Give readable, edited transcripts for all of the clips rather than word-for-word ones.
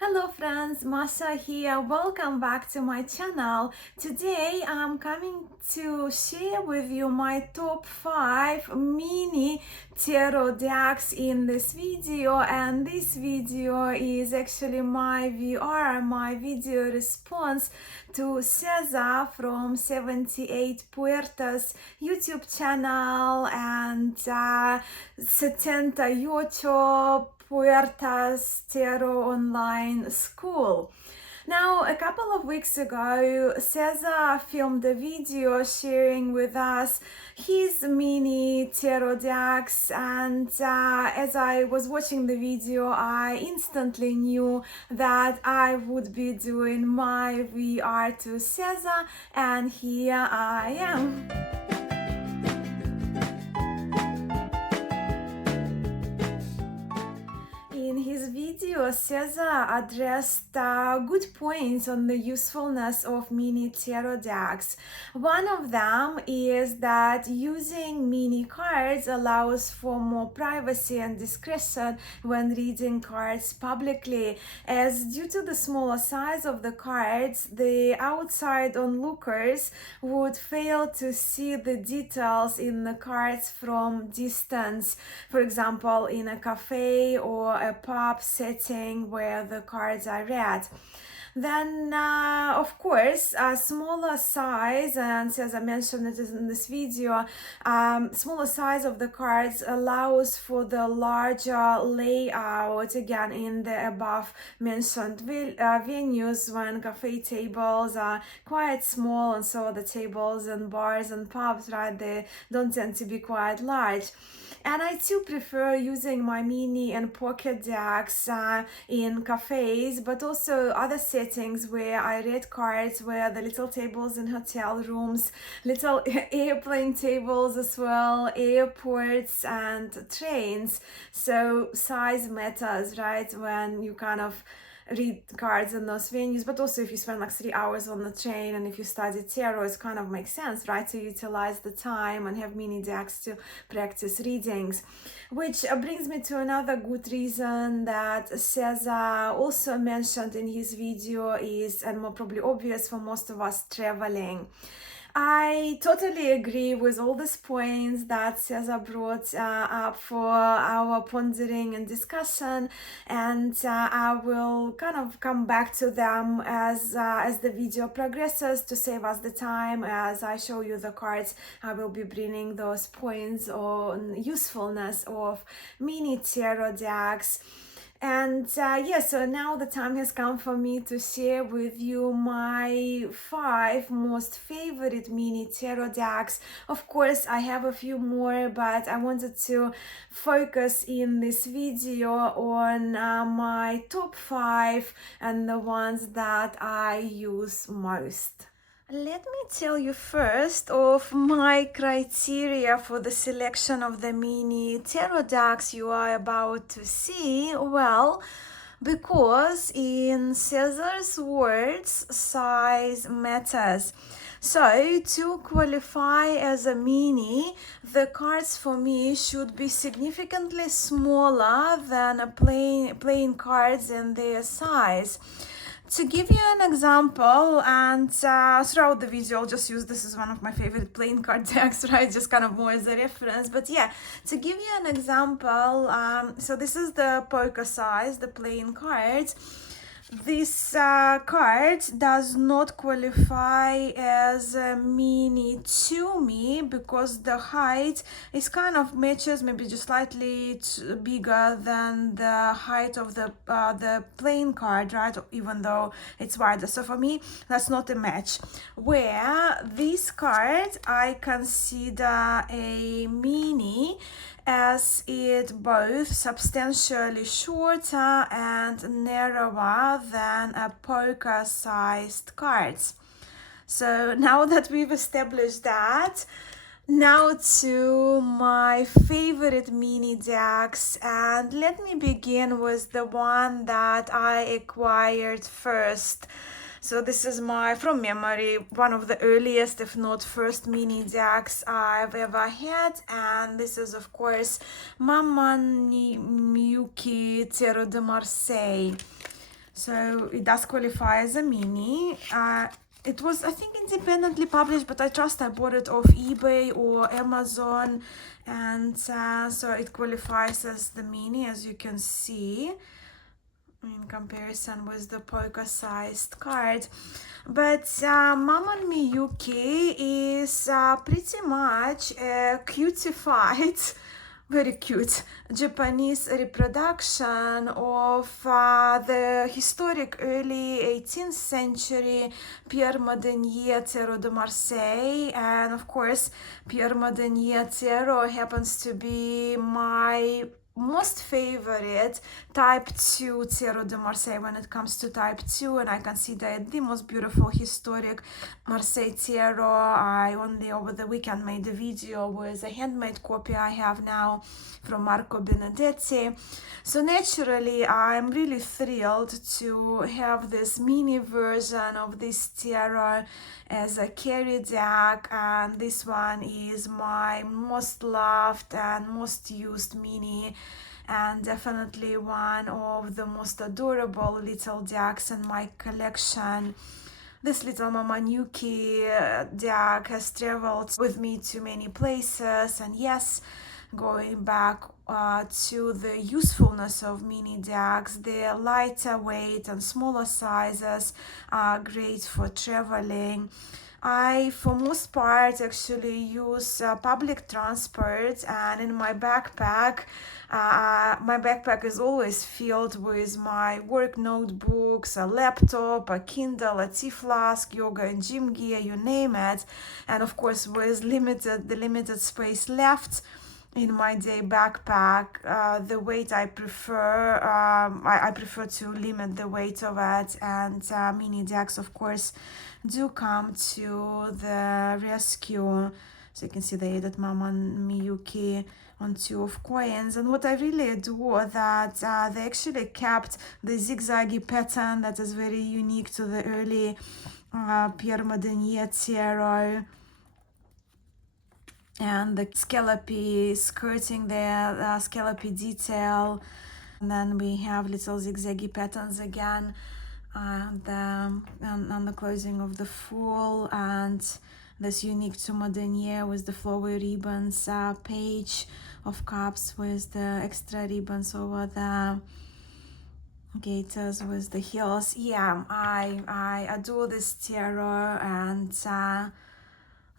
Hello friends, Masha here. Welcome back to my channel. Today I'm coming to share with you my top 5 mini tarot decks in this video, and this video is actually my my video response to César from 78 Puertas YouTube channel and 78 Puertas Tarot Online School. Now, a couple of weeks ago, César filmed a video sharing with us his mini tarot decks, and as I was watching the video, I instantly knew that I would be doing my VR to César, and here I am. In his video, César addressed good points on the usefulness of mini tarot decks. One of them is that using mini cards allows for more privacy and discretion when reading cards publicly, as due to the smaller size of the cards, the outside onlookers would fail to see the details in the cards from distance. For example, in a cafe or a pub setting where the cards are read. Then, of course, a smaller size, and as I mentioned it in this video, smaller size of the cards allows for the larger layout, again, in the above mentioned venues when cafe tables are quite small, and so the tables and bars and pubs, right, they don't tend to be quite large. And I too prefer using my mini and pocket decks in cafes, but also other settings where I read cards, where the little tables in hotel rooms, little airplane tables as well, airports and trains. So size matters, right, when you kind of read cards in those venues, but also if you spend like 3 hours on the train and if you study tarot, it kind of makes sense, right, to utilize the time and have mini decks to practice readings. Which brings me to another good reason that César also mentioned in his video is, and more probably obvious for most of us, traveling. I totally agree with all these points that César brought up for our pondering and discussion, and I will kind of come back to them as the video progresses to save us the time. As I show you the cards, I will be bringing those points on usefulness of mini tarot decks. And so now the time has come for me to share with you my 5 most favorite mini tarot decks. Of course, I have a few more, but I wanted to focus in this video on my top 5 and the ones that I use most. Let me tell you first of my criteria for the selection of the mini tarot decks you are about to see. Well, because in César's words, size matters. So, to qualify as a mini, the cards for me should be significantly smaller than a plain cards in their size. To give you an example, and throughout the video I'll just use this as one of my favorite playing card decks, right, just kind of more as a reference, but yeah, to give you an example, so this is the poker size, the playing cards. This card does not qualify as a mini to me because the height is kind of matches, maybe just slightly bigger than the height of the plain card, right, even though it's wider. So for me, that's not a match. Where this card I consider a mini, as it both substantially shorter and narrower than a poker-sized cards. So now that we've established that, now to my favorite mini decks, and let me begin with the one that I acquired first. So this is from memory, one of the earliest, if not first, mini decks I've ever had, and this is of course Muki Tarot de Marseille. So it does qualify as a mini. It was, I think, independently published, but I trust I bought it off eBay or Amazon, and so it qualifies as the mini, as you can see, in comparison with the polka-sized card. But Maman Miyuki is pretty much a cutified, very cute Japanese reproduction of the historic early 18th century Pierre Modenier Tarot de Marseille. And of course, Pierre Modenier Tarot happens to be my most favorite type 2 Tarot de Marseille when it comes to type 2, and I consider it the most beautiful historic Marseille Tarot. I only over the weekend made a video with a handmade copy I have now from Marco Benedetti. So naturally I'm really thrilled to have this mini version of this tarot as a carry deck, and this one is my most loved and most used mini, and definitely one of the most adorable little decks in my collection. This little Mamanyuki deck has traveled with me to many places, and yes, going back to the usefulness of mini decks, their lighter weight and smaller sizes are great for traveling. I, for most part, actually use public transport, and in my backpack is always filled with my work notebooks, a laptop, a Kindle, a tea flask, yoga and gym gear, you name it. And of course, with the limited space left in my day backpack, the weight I prefer, I prefer to limit the weight of it, and mini decks, of course, do come to the rescue. So you can see they added Maman Miyuki on 2 of coins, and what I really adore that they actually kept the zigzaggy pattern that is very unique to the early Pierre Modenier Tarot, and the scallopy skirting there, scallopy detail, and then we have little zigzaggy patterns again on the closing of the full, and this unique to Modenier with the flowy ribbons, page of cups with the extra ribbons over the gaiters with the heels. Yeah, I adore this tarot, and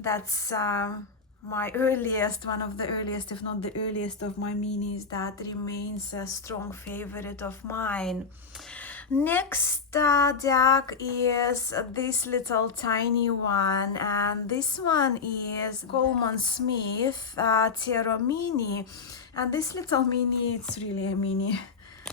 that's my earliest, one of the earliest, if not the earliest of my minis, that remains a strong favorite of mine. Next deck is this little tiny one, and this one is Colman Smith Tarot Mini, and this little mini, it's really a mini,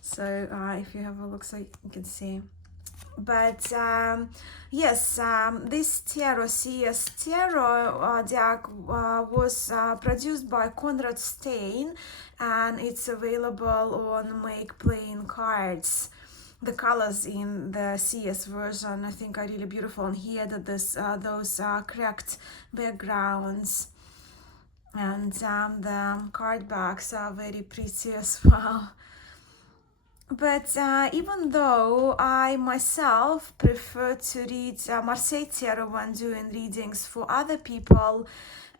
so if you have a look, so you can see. But yes, this tarot, CS tarot deck was produced by Conrad Stein, and it's available on Make Playing Cards. The colors in the CS version, I think, are really beautiful, and he added those cracked backgrounds, and the card backs are very pretty as well. But even though I myself prefer to read Marseille Tarot when doing readings for other people,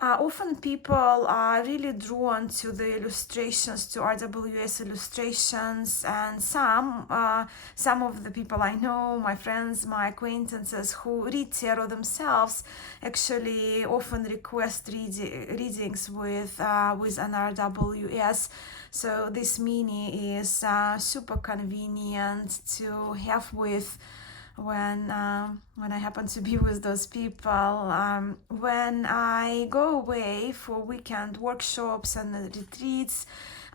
often people are really drawn to the illustrations, to RWS illustrations, and some of the people I know, my friends, my acquaintances who read tarot themselves, actually often request readings with an RWS. So this mini is super convenient to have with when I happen to be with those people. When I go away for weekend workshops and retreats,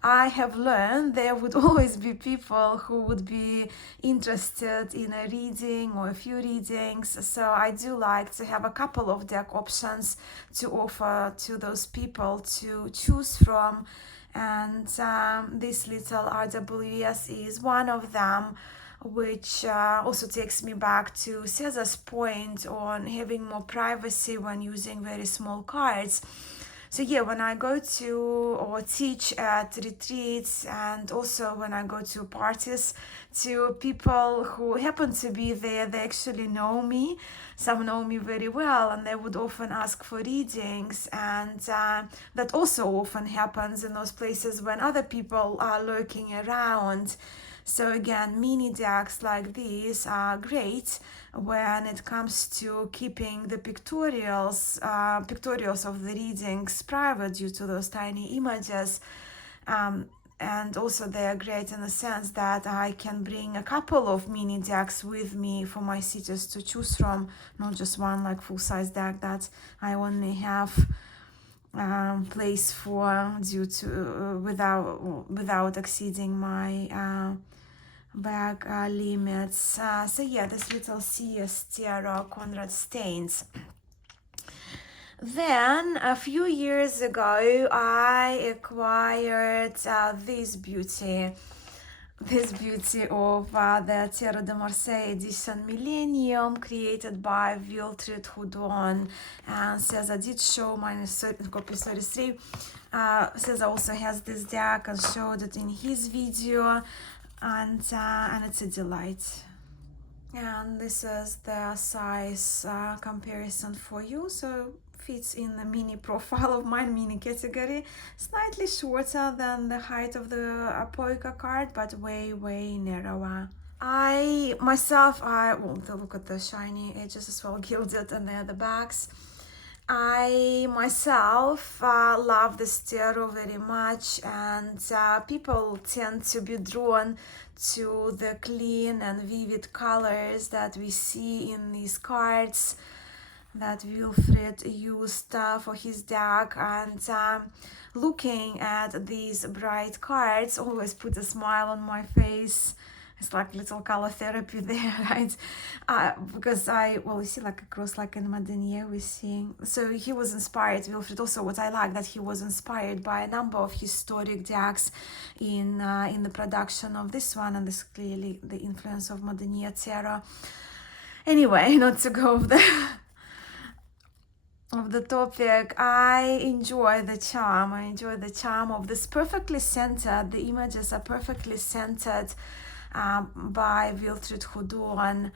I have learned there would always be people who would be interested in a reading or a few readings. So I do like to have a couple of deck options to offer to those people to choose from. And this little RWS is one of them, which also takes me back to César's point on having more privacy when using very small cards. So yeah, when I go to or teach at retreats, and also when I go to parties, to people who happen to be there, they actually know me. Some know me very well, and they would often ask for readings, and that also often happens in those places when other people are lurking around. So again, mini decks like these are great when it comes to keeping the pictorials of the readings private due to those tiny images. And also they are great in the sense that I can bring a couple of mini decks with me for my sitters to choose from, not just one like full-size deck that I only have place for due to without exceeding my bag limits. So yeah, this little CS Tarot Conrad Stains. Then a few years ago I acquired this beauty of the Tarot de Marseille edition Millennium, created by Wilfried Houdon, and César did show copy 33. César also has this deck and showed it in his video, and it's a delight. And this is the size comparison for you, so fits in the mini profile of my mini category, slightly shorter than the height of the polka card, but way narrower. I look at the shiny edges as well, gilded, and they're the backs. I myself love this tarot very much, and people tend to be drawn to the clean and vivid colors that we see in these cards that Wilfried used for his deck, and looking at these bright cards always put a smile on my face. It's like little color therapy there, right? Because you see like across like in Madenier we're seeing. So he was inspired, Wilfried. Also what I like that he was inspired by a number of historic decks in the production of this one, and this is clearly the influence of Madenier Tarot. Anyway, not to go off the topic, I enjoy the charm of this perfectly centered. The images are perfectly centered by Wilfried Houdon,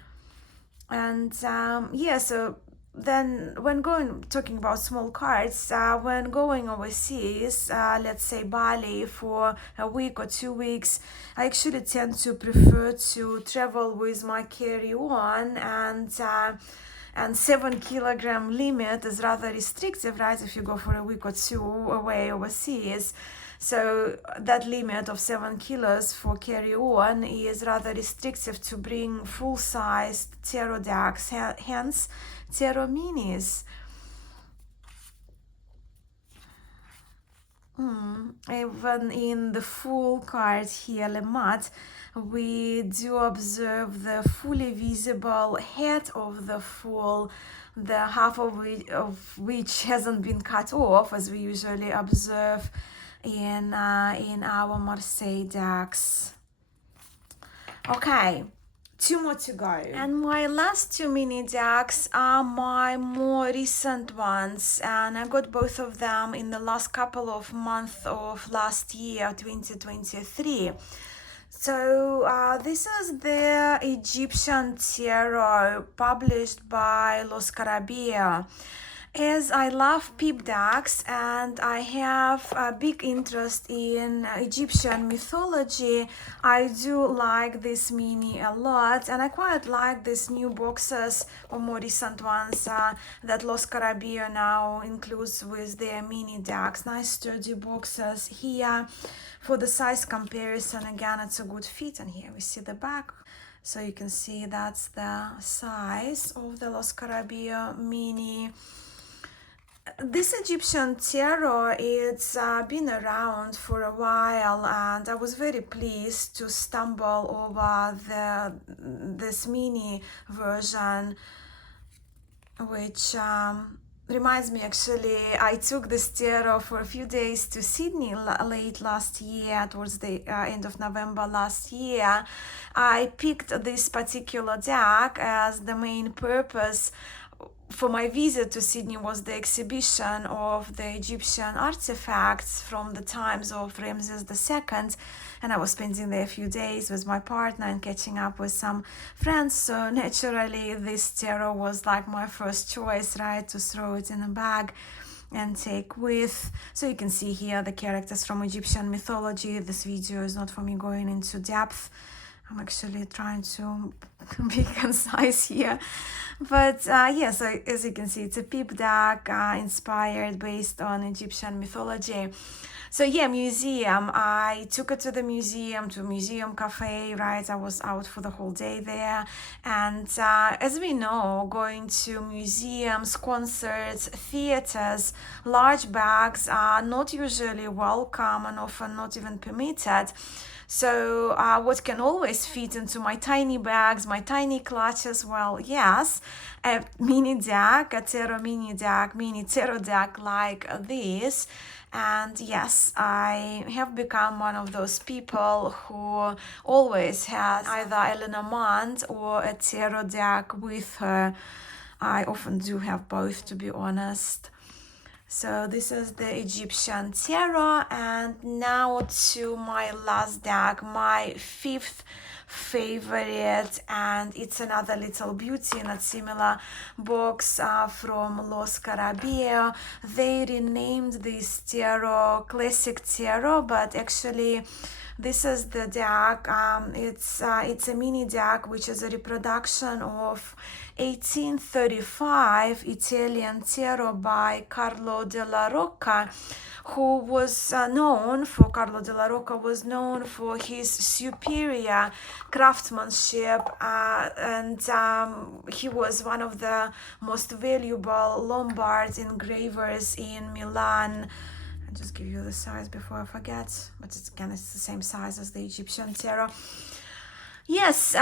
and so then when talking about small cards, when going overseas, let's say Bali for a week or 2 weeks, I actually tend to prefer to travel with my carry-on, and 7 kilogram limit is rather restrictive, right, if you go for a week or two away overseas. So that limit of 7 kilos for carry-on is rather restrictive to bring full-sized tarot decks, hence tarot minis. Even in the full card here, Le Mat, we do observe the fully visible head of the fool, the half of which hasn't been cut off, as we usually observe in our Marseille decks. Okay, 2 more to go. And my last 2 mini decks are my more recent ones, and I got both of them in the last couple of months of last year, 2023. So this is the Egyptian Tarot published by Los Carabia. As I love peep decks and I have a big interest in Egyptian mythology, I do like this mini a lot, and I quite like these new boxes or more recent ones that Los Carabia now includes with their mini decks. Nice sturdy boxes here. For the size comparison, again, it's a good fit, and here we see the back. So you can see that's the size of the Los Carabia mini. This Egyptian Tarot, it's been around for a while, and I was very pleased to stumble over this mini version, which reminds me, actually, I took this tarot for a few days to Sydney late last year, towards the end of November last year. I picked this particular deck as the main purpose for my visit to Sydney was the exhibition of the Egyptian artifacts from the times of Ramses II, and I was spending there a few days with my partner and catching up with some friends. So naturally this tarot was like my first choice, right, to throw it in a bag and take with. So you can see here the characters from Egyptian mythology. This video is not for me going into depth. I'm actually trying to be concise here. But yeah, so as you can see, it's a peep deck inspired based on Egyptian mythology. So yeah, museum. I took it to the museum, to museum cafe, right? I was out for the whole day there. And as we know, going to museums, concerts, theaters, large bags are not usually welcome and often not even permitted. So what can always fit into my tiny bags, my tiny clutches? Well, yes, a mini deck, a tarot mini deck, mini tarot deck like this. And yes, I have become one of those people who always has either a Lenormand or a tarot deck with her. I often do have both, to be honest. So this is the Egyptian tarot, and now to my last deck, my fifth favorite, and it's another little beauty in a similar box from Los Carabeo. They renamed this tarot Classic Tarot, but actually this is the deck. It's a mini deck which is a reproduction of 1835 Italian tarot by Carlo della Rocca, who was Carlo della Rocca was known for his superior craftsmanship, and he was one of the most valuable Lombard engravers in Milan. I'll just give you the size before I forget, but it's the same size as the Egyptian tarot. Yes,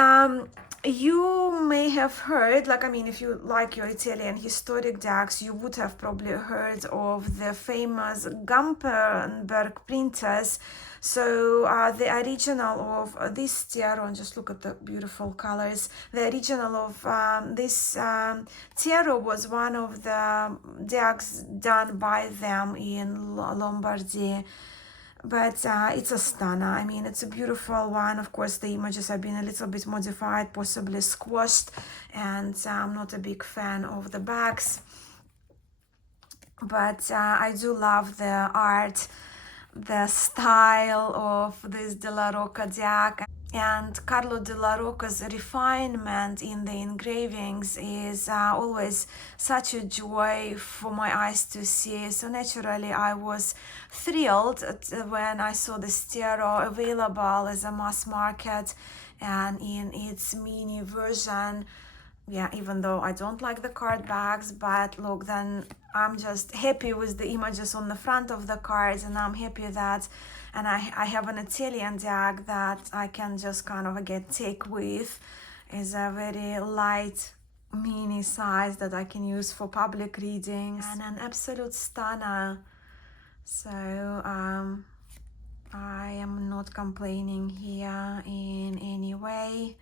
you may have heard, if you like your Italian historic decks, you would have probably heard of the famous Gampenberg printers. So the original of this tarot, and just look at the beautiful colors, the original of this tarot was one of the decks done by them in Lombardy. But it's a stunner. It's a beautiful one. Of course, the images have been a little bit modified, possibly squashed, and I'm not a big fan of the backs. But I do love the art, the style of this Della Rocca deck. And Carlo della Rocca's refinement in the engravings is always such a joy for my eyes to see. So naturally, I was thrilled when I saw this tarot available as a mass market and in its mini version. Yeah, even though I don't like the card backs, but look, then I'm just happy with the images on the front of the cards, and I'm happy that, and I have an Italian deck that I can just kind of take with. Is a very light mini size that I can use for public readings, and an absolute stunner. So I am not complaining here in any way.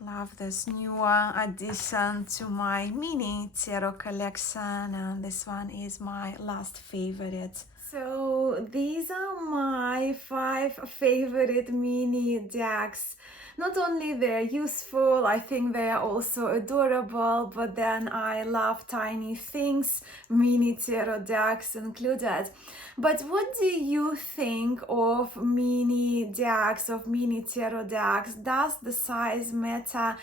Love this newer addition to my mini tarot collection, and this one is my last favorite. So these are my 5 favorite mini decks. Not only they're useful, I think they are also adorable, but then I love tiny things, mini tarot decks included. But what do you think of mini decks, of mini tarot decks? Does the size matter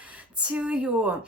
to you?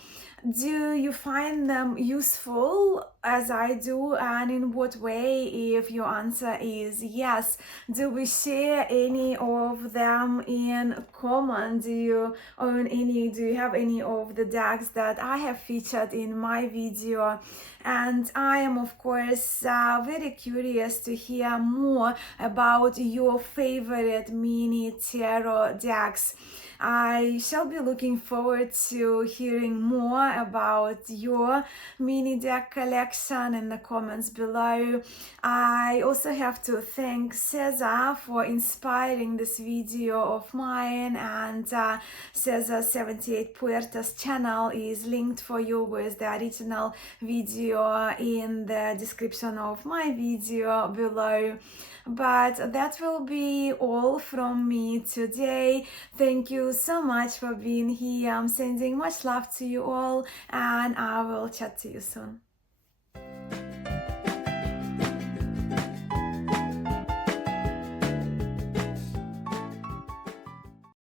Do you find them useful as I do, and in what way? If your answer is yes, do we share any of them in common? Do you own any? Do you have any of the decks that I have featured in my video? And I am of course very curious to hear more about your favorite mini tarot decks. I shall be looking forward to hearing more about your mini deck collection in the comments below. I also have to thank César for inspiring this video of mine, and César 78 Puertas channel is linked for you with the original video in the description of my video below. But that will be all from me today. Thank you so much for being here. I'm sending much love to you all, and I will chat to you soon.